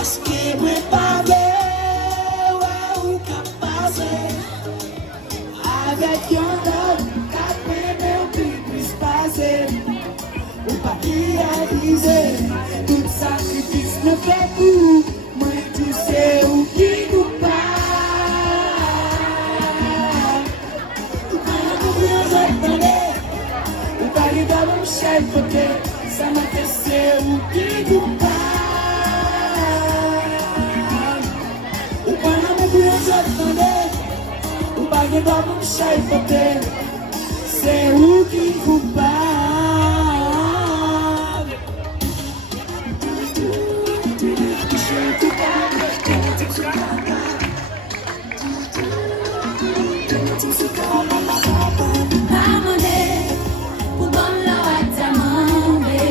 Paske mwen pa ve ou ka pase Avek yon dog ka prene ou pi plis pase Ou pa realize tout sakrifis nou fe pou Mwen tou se ou ki nou pa Ou pa nan pou yon zot tande Ou pa li do mwen chèl fote Sa mwen te se ou ki nou pa Ou pa gen do mwen chèl fote Se ou ki koupab Amande, pou bon lo ak amande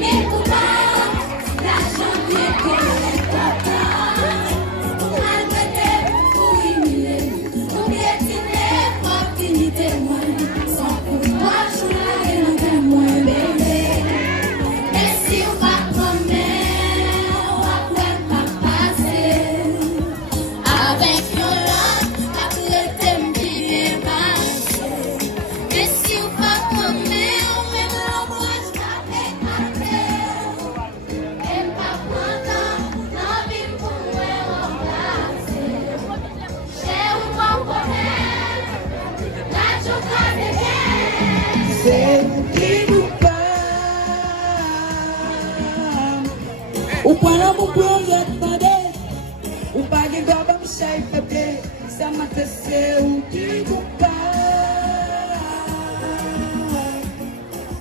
Me koupab, la jante ke le papa Albete pou imile, pou pietine optimite mwen San pou wachou la genante mwen bebe E si ou pa kome, wapwe pa pase Avek yon lot, ak lete mbine pase E si ou pa kome, ou men lopwaj ka te ate E pa pwantan, nan bim pou mwen wapase Che ou pa kone, la choka de gen Se ou ki koupab Ou pa nan mwen pou yon zot tande Ou pa gen do mwen chèl fote Sa mwen te se ou ki koupab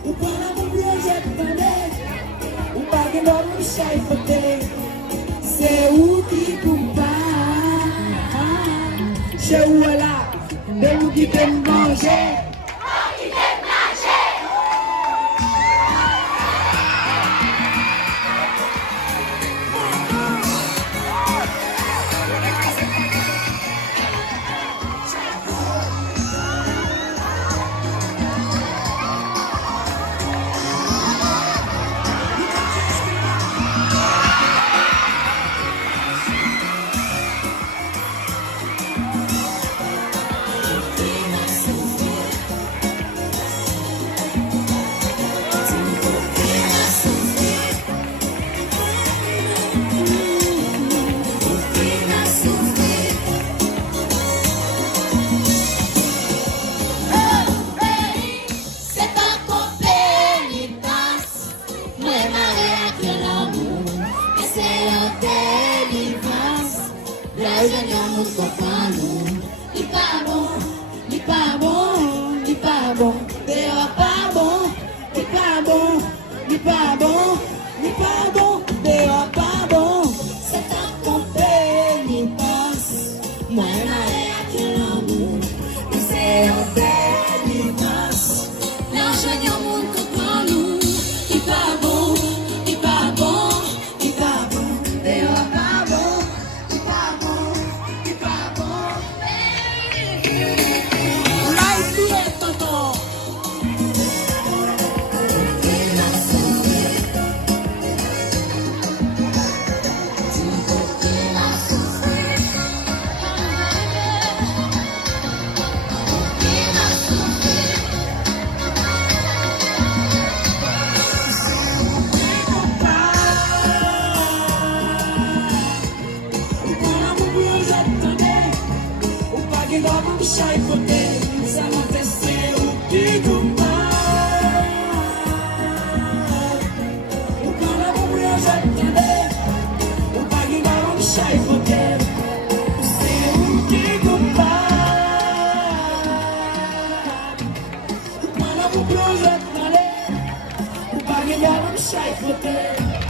Ou pa nan mwen pou yon zot tande Ou pa gen do mwen chèl fote Se ou ki koupab Che ou la, de ou ki te manje Se pa kompenitas, mwen mare ak yon amou E se yon delivans, la jen yon mous kofan nou Li pa bon, li pa bon, li pa bon De yo pa bon, Li pa bon, li pa bon, li pa bon, de yo pa bon se ta kompenitas, mwen mare ak yon amou E se yon delivans, la jen yon moun kofan nou Li pa bon, li pa bon, li pa bon De yo pa bon, li pa bon, li pa bon Life to it, tonton Ou pa gen do mwen chèl fote Sa mwen te se ou ki koupab Ou pa nan mwen zot tande Ou pa gen do mwen chèl fote Se ou ki koupab Ou pa nan mwen zot tande Ou pa gen do mwen chèl fote